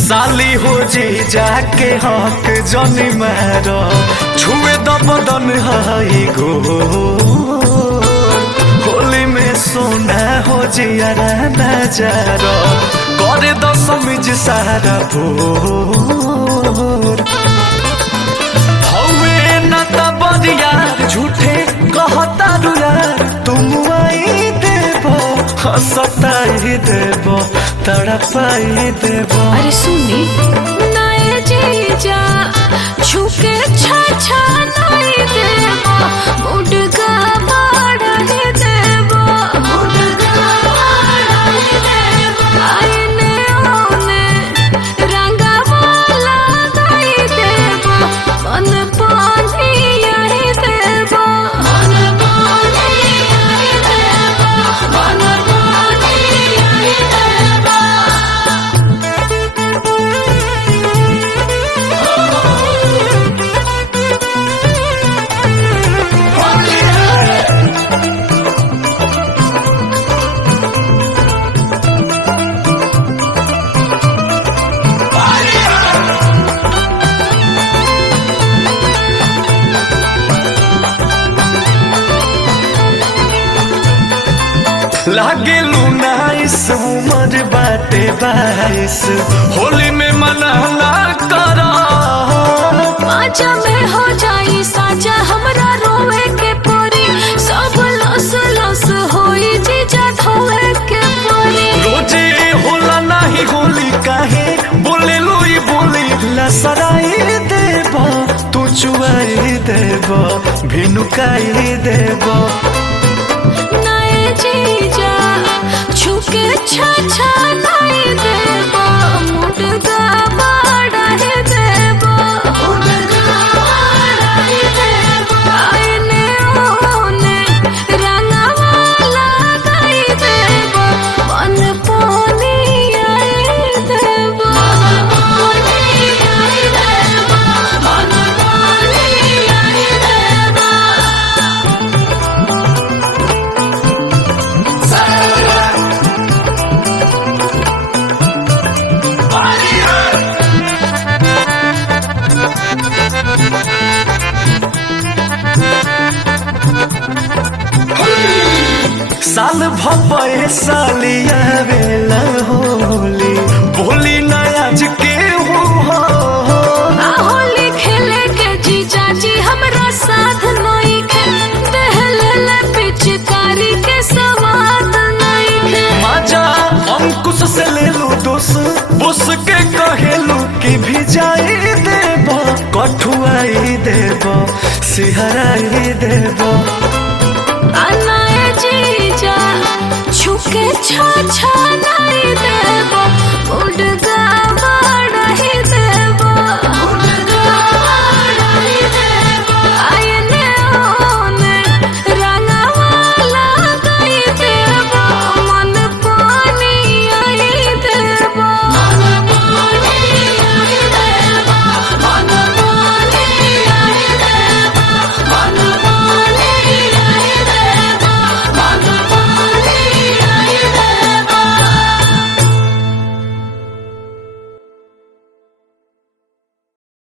साली हो जी जाके हक जनी मारो छुए द बदन हाई गो होली में सोना हो जियारा नजारो करे द समिज सारा भोर हवे न त बरियार झूठे कहता यार तुम आई देबो हंसताई देबो तड़पाई देबो। अरे सुनी नए जीजा छुके छा नहीं देबो मुडगा बाड़ाई देबो आईने ओने रंगा वाला गाई देबो मन पानी आई देबो मन पानी आई देबो मन पानी आई देबो। लागे लुनाइस उमर बाटे 22 होली में मनाला करा माचा में हो जाई साजा हमरा रोवे के परी सब लस लस होई जीजा धोवे के परी रोजे होला नाही होली काहे बोले लोई बोली लसराई देबो तू चुआई देबो भिनुकाई देबो। नए जीजा छुके छा नहीं देबो मुडगा बाड़ाई देबो मुडगा बाड़ाई देबो आईने ओने रंगा वाला गाई देबो मन पानी आई देबो मन पानी आई देबो मन पानी आई देबो। साल भपे सालिया बेला होली बोली नयाज के हो होली खेले के जीजा जी हमरा साथ नहीं खे दहले पिचकारी के सवाद नहीं खे माजा अंकुश से ले लो दोस बुस के कहेलू कि भिजाई देबो कठुआई देबो सिहराई देबो। नए जीजा छुके छा नहीं देबो मुड